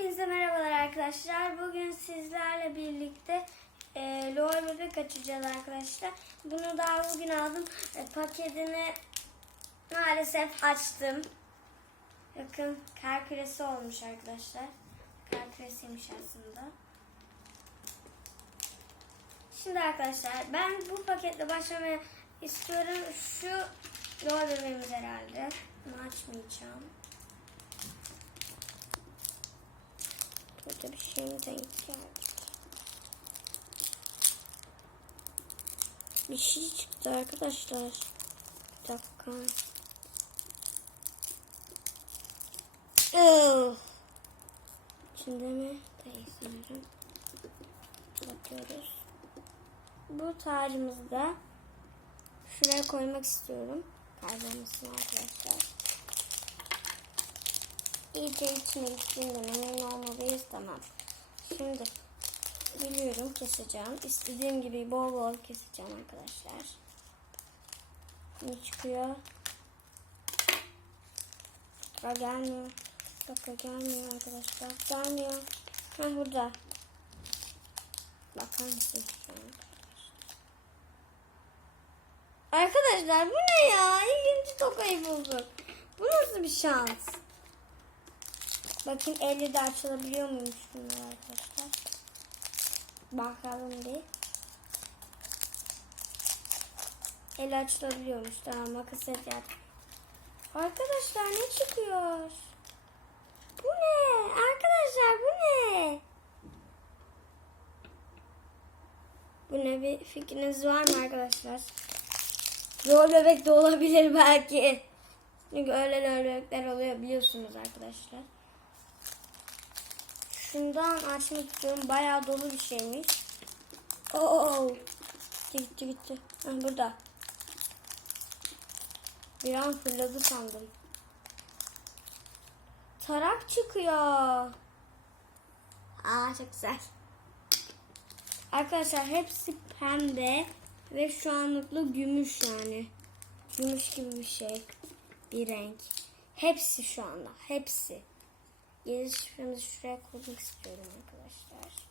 Hepinize merhabalar arkadaşlar. Bugün sizlerle birlikte e, lol bebek açacağız arkadaşlar. Bunu daha bugün aldım. E, paketini maalesef açtım. Bakın kar küresi olmuş arkadaşlar. Kar küresiymiş aslında. Şimdi arkadaşlar ben bu paketle başlamaya istiyorum. Şu lol bebeğimiz herhalde. Bunu açmayacağım. Burada bir denk geldi. Bir şey çıktı arkadaşlar. Bir dakika. Oh. İçinde mi? Değil sanırım. Bakıyoruz. Bu da şuraya koymak istiyorum. Kaybolmasın arkadaşlar. İyice içine gittiğinden emin olmalıyız. Tamam. Şimdi biliyorum keseceğim. İstediğim gibi bol bol keseceğim arkadaşlar. Ne çıkıyor? Dakika gelmiyor. Dakika gelmiyor arkadaşlar. Gelmiyor. Ha burada. Bakar mısınız şu an? Arkadaşlar bu ne ya? İkinci tokayı bulduk. Bu nasıl bir şans? Bakın elle de açılabiliyor muymuş bunlar arkadaşlar. Bakalım bir. El açılabiliyormuş. Tamam makas edeceğim. Arkadaşlar ne çıkıyor? Bu ne? Arkadaşlar bu ne? Bu ne bir fikriniz var mı arkadaşlar? Rol bebek de olabilir belki. Çünkü öyle bebekler oluyor biliyorsunuz arkadaşlar. Şundan açmak istiyorum. Bayağı dolu bir şeymiş. Oo. Gitti gitti. Ha, burada. Bir an fırladı sandım. Tarak çıkıyor. Aa çok güzel. Arkadaşlar hepsi pembe ve şu anlıkla gümüş yani. Gümüş gibi bir şey. Bir renk. Hepsi şu anda. Hepsi. Geri şifremizi şuraya koymak istiyorum arkadaşlar.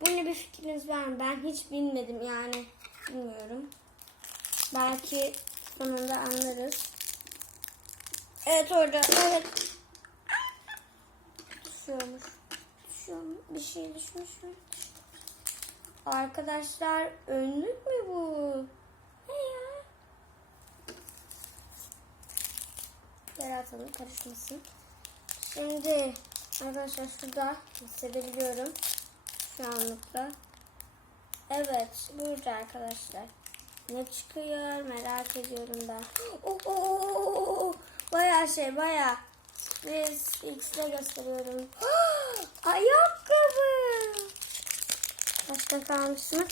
Bu ne bir fikriniz var mı? Ben hiç bilmedim yani. Bilmiyorum. Belki sonunda anlarız. Evet orada. Evet. Düşüyormuş. Düşüyormuş. Bir şey düşmüş mü? Arkadaşlar önlük mü bu? Ne ya? Yere atalım karışmasın. Şimdi arkadaşlar şurada hissedebiliyorum şu anlıkta. Evet burada arkadaşlar. Ne çıkıyor merak ediyorum ben. Oh, oh, oh, oh, oh. Bayağı şey bayağı. Biz X'de gösteriyorum. Ayakkabı. Başka kalmış mı?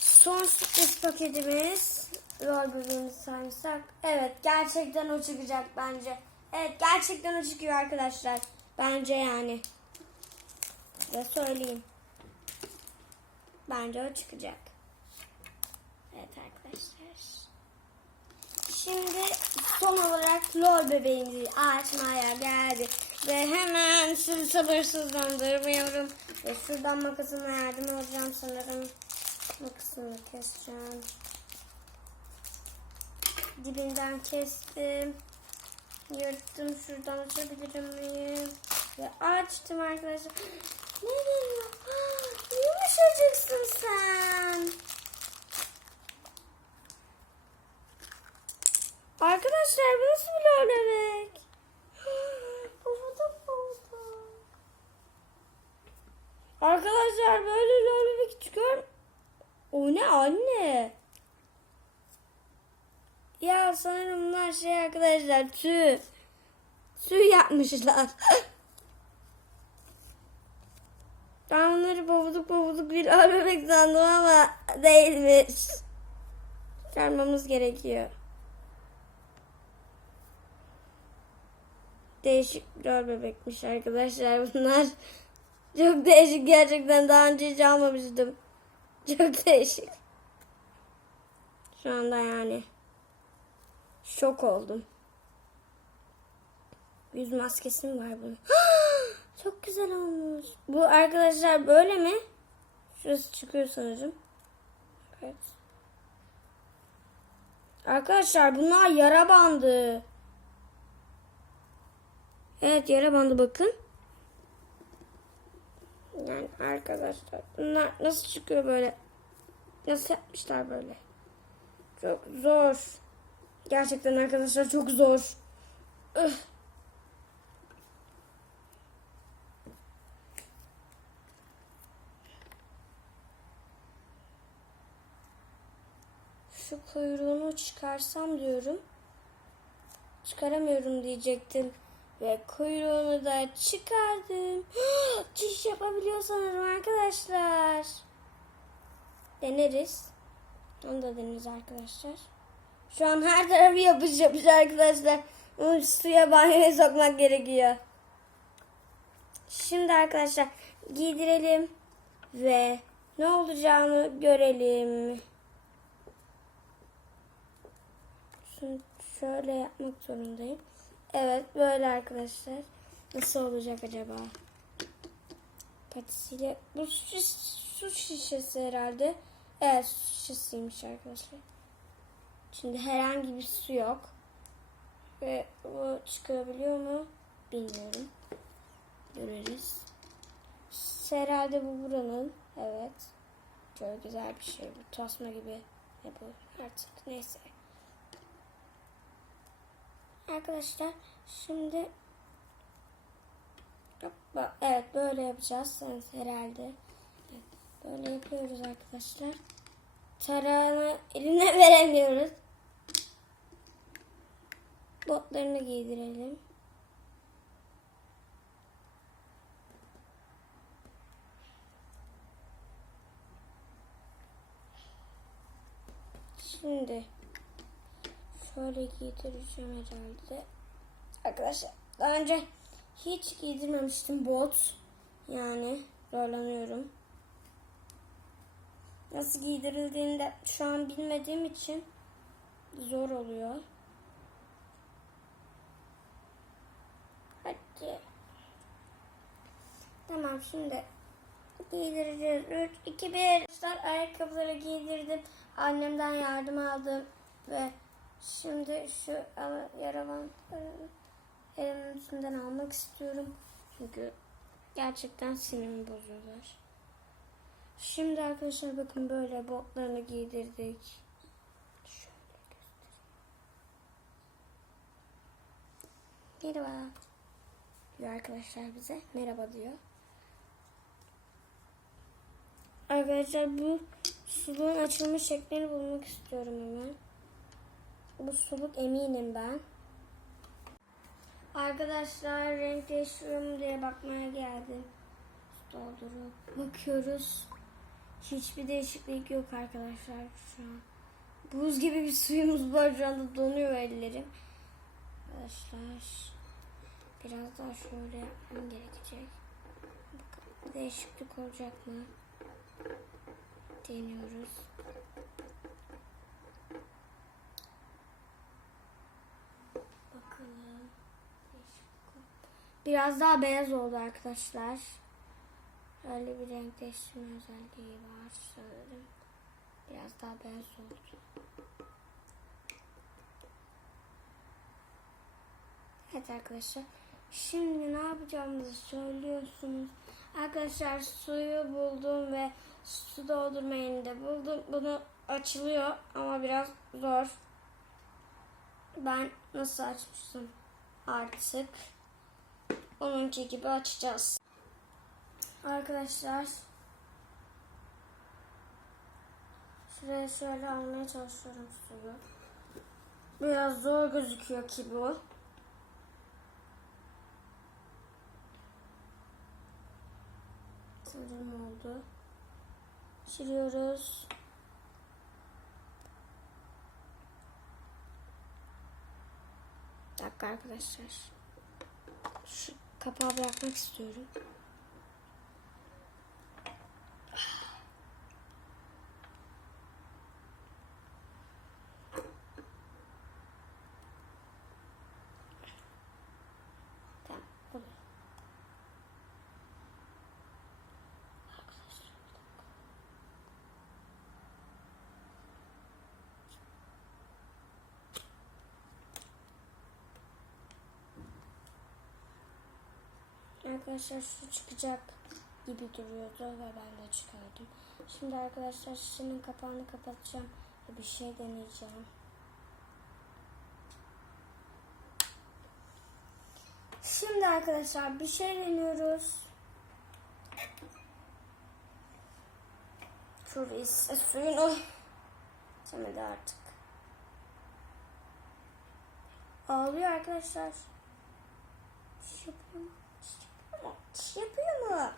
Son sürpriz paketimiz. Rol bölümümüzü sarımsak. Evet gerçekten o çıkacak bence. Evet gerçekten o çıkıyor arkadaşlar. Bence yani. Ve söyleyeyim. Bence o çıkacak. Evet arkadaşlar. Şimdi son olarak lol bebeğimizi açmaya geldi. Ve hemen sizi sabırsızlandırmıyorum. Ve şuradan makasımla yardım alacağım sanırım. Makasını keseceğim dibinden kestim. Yırttım. Şuradan açabilirim miyim? Ve açtım arkadaşlar. Ne geliyor? Yumuşacıksın sen. Arkadaşlar bu nasıl bir oldu. Arkadaşlar böyle lolebek çıkıyor. O ne anne? Ya sanırım bunlar şey arkadaşlar tüy. Tüy yapmışlar. ben bunları pabuduk pabuduk bir bebek sandım ama değilmiş. Çıkarmamız gerekiyor. Değişik bir bebekmiş arkadaşlar bunlar. Çok değişik gerçekten daha önce hiç almamıştım. Çok değişik. Şu anda yani. Şok oldum. Yüz maskesi mi var bunun? Çok güzel olmuş. Bu arkadaşlar böyle mi? Şurası çıkıyor sanırım. Evet. Arkadaşlar bunlar yara bandı. Evet yara bandı bakın. Yani arkadaşlar bunlar nasıl çıkıyor böyle? Nasıl yapmışlar böyle? Çok zor. Gerçekten arkadaşlar çok zor. Ih. Şu kuyruğunu çıkarsam diyorum. Çıkaramıyorum diyecektim. Ve kuyruğunu da çıkardım. Çiş yapabiliyor sanırım arkadaşlar. Deneriz. Onu da deneriz arkadaşlar. Şu an her tarafı yapış yapış arkadaşlar. Onu suya banyoya sokmak gerekiyor. Şimdi arkadaşlar giydirelim ve ne olacağını görelim. Şunu şöyle yapmak zorundayım. Evet böyle arkadaşlar. Nasıl olacak acaba? Patisiyle bu su, su şişesi herhalde. Evet su şişesiymiş arkadaşlar. Şimdi herhangi bir su yok. Ve bu çıkabiliyor mu? Bilmiyorum. Görürüz. Herhalde bu buranın. Evet. Çok güzel bir şey bu. Tasma gibi yapılır artık. Neyse. Arkadaşlar şimdi evet böyle yapacağız herhalde. Böyle yapıyoruz arkadaşlar. Tarağını eline veremiyoruz. Botlarını giydirelim. Şimdi şöyle giydireceğim herhalde. Arkadaşlar daha önce hiç giydirmemiştim bot. Yani zorlanıyorum. Nasıl giydirildiğini de şu an bilmediğim için zor oluyor. Hadi. Tamam şimdi giydireceğiz. 3, 2, 1. Arkadaşlar ayakkabıları giydirdim. Annemden yardım aldım. Ve şimdi şu yara bantlarını elimin üstünden almak istiyorum. Çünkü gerçekten sinirimi bozuyorlar. Şimdi arkadaşlar bakın böyle botlarını giydirdik. Şöyle göstereyim. Merhaba. Diyor arkadaşlar bize. Merhaba diyor. Arkadaşlar bu suluğun açılma şeklini bulmak istiyorum hemen. Bu suluk eminim ben. Arkadaşlar renk değiştiriyorum diye bakmaya geldim. Doldurup bakıyoruz. Hiçbir değişiklik yok arkadaşlar şu an. Buz gibi bir suyumuz var şu anda donuyor ellerim. Arkadaşlar biraz daha şöyle yapmam gerekecek. Değişiklik olacak mı? Deniyoruz. Bakalım. Biraz daha beyaz oldu arkadaşlar. Öyle bir renk değiştirme özelliği var sanırım. Biraz daha beyaz oldu. Evet arkadaşlar. Şimdi ne yapacağımızı söylüyorsunuz. Arkadaşlar suyu buldum ve su doldurma yerini de buldum. Bunu açılıyor ama biraz zor. Ben nasıl açmıştım artık. Onunki gibi açacağız. Arkadaşlar şuraya şöyle almaya çalışıyorum suyu. Biraz zor gözüküyor ki bu. Sanırım oldu. Siliyoruz. Bir dakika arkadaşlar. Şu kapağı bırakmak istiyorum. Arkadaşlar su çıkacak gibi duruyordu ve ben de çıkardım. Şimdi arkadaşlar şişenin kapağını kapatacağım ve bir şey deneyeceğim. Şimdi arkadaşlar bir şey deniyoruz. Şurası suyunu Semedi artık. Ağlıyor arkadaşlar. Çiş yapıyor mu? Çiş yapıyor mu?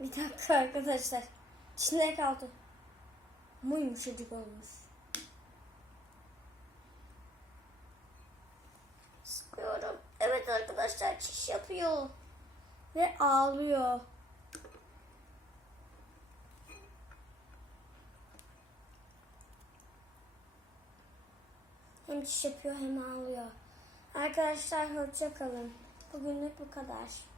Bir dakika arkadaşlar. İçinde kaldı. Ama yumuşacık olmuş. Sıkıyorum. Evet arkadaşlar çiş yapıyor. Ve ağlıyor. Hem çiş yapıyor hem ağlıyor. Arkadaşlar hoşça kalın. Bugünlük bu kadar.